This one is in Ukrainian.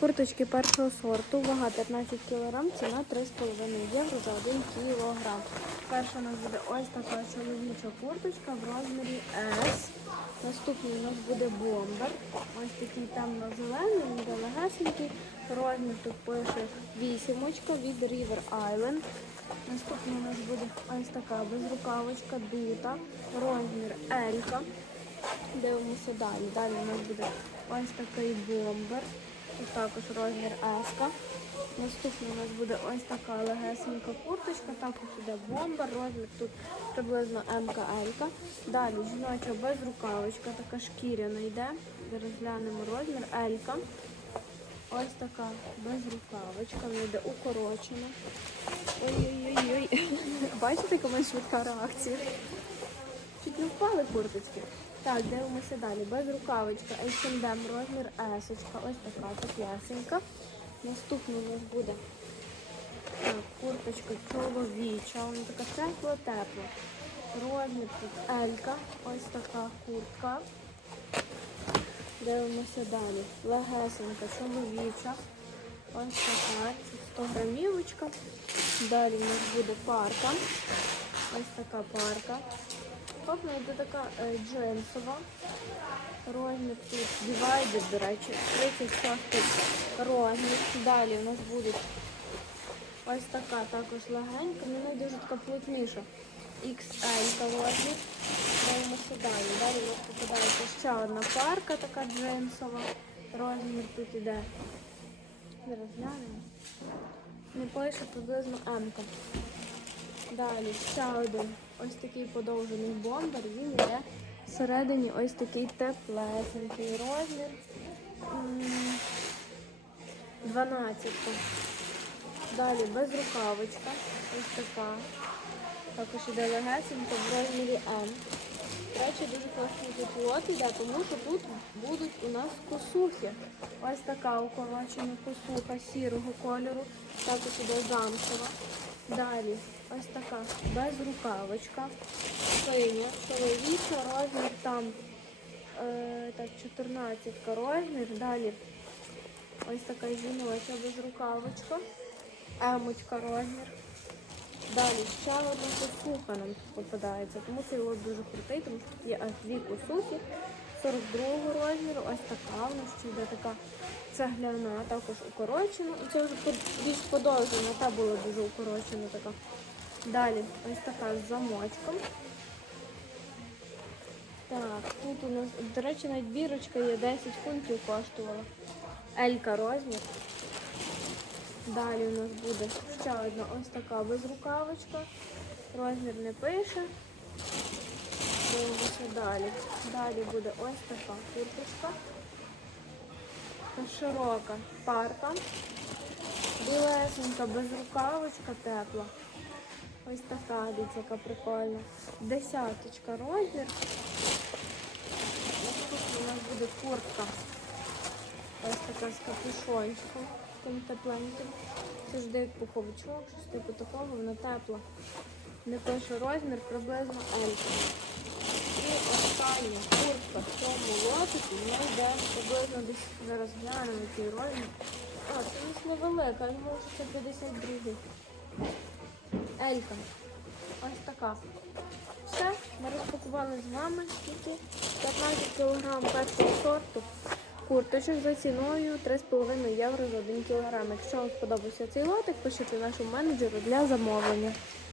Курточки першого сорту, вага 15 кг, ціна 3,5 євро за 1 кг. Перша у нас буде ось така чоловіча курточка в розмірі S. Наступний у нас буде бомбер. Ось такий темно-зелений, він легесенький. Розмір тут пише вісімочка від River Island. Наступний у нас буде ось така безрукавочка дута, розмір Елька. Дивимося далі. Далі у нас буде ось такий бомбер. Тут також розмір S. Наступний у нас буде ось така легесенька курточка, також іде бомбер, розмір тут приблизно МКЛ. Далі жіноча безрукавочка, така шкіряна йде. Зараз глянемо розмір L. Ось така безрукавочка, вона йде укорочена. Ой-ой-ой. Бачите, яка мене швидка реакція? Чуть не впали курточки. Так, дивимося далі. Безрукавочка H&M, розмір S. Ось така теплесенька. Наступна у нас буде курточка чоловіча. Вона така тепла-тепла. Розмір тут L. Ось така куртка. Дивимося далі. Легесенька, чоловіча. Ось така. 100 грамівочка. Далі у нас буде парка. Ось така парка. Ну, йде така е, джинсова. Розмір тут divided, до речі, 36 розмір. Далі у нас буде ось така також легенька, але вона дуже така плотніша. XL розмір. Дивимося далі. Далі у нас попадається ще одна парка така джинсова. Розмір тут іде. Зараз глянемо. Не пише приблизно М. Далі ще один ось такий подовжений бомбер. Він йде всередині ось такий теплесенький розмір. 12. Далі безрукавочка. Ось така. Також іде легесенька в розмірі М. Речі, дуже класний тут лот іде, тому що тут будуть у нас косухи. Ось така укорочена косуха сірого кольору. Також іде замшева. Далі ось така безрукавочка. Синя, чоловіча, розмір там е, так, 14 розмір. Далі ось така жіноча безрукавочка. Емочка розмір. Далі ще одна косуха нам попадається, тому цей лот дуже крутий, тому що є аж дві косухи 42 розміру. Ось така у нас йде така цегляна, також укорочена. Це вже більш подовжена, та була дуже укорочена така. Далі ось така з замочком. Так, тут у нас, до речі, навіть бірочка є 10 фунтів коштувала. Елька розмір. Далі у нас буде ще одна ось така безрукавочка. Розмір не пише. Дивимося далі. Далі буде ось така курточка. Широка парка. Білесенька безрукавочка тепла. Ось така, дивіться, яка прикольна. Десяточка розмір. Ось тут у нас буде куртка. Ось така з капюшончиком, таким тепленьким. Це ж як пуховичок, щось типу такого, вона тепла. Не пише розмір, приблизно L. І остання куртка в цьому лотику, вона йде приблизно десь зараз глянемо який розмір. А, це нас невелика, я думаю, що це 52. Елька. Ось така. Все, ми розпакували з вами тільки 15 кг першого сорту курточок за ціною 3,5 євро за 1 кг. Якщо вам сподобався цей лотик, пишіть нашому менеджеру для замовлення.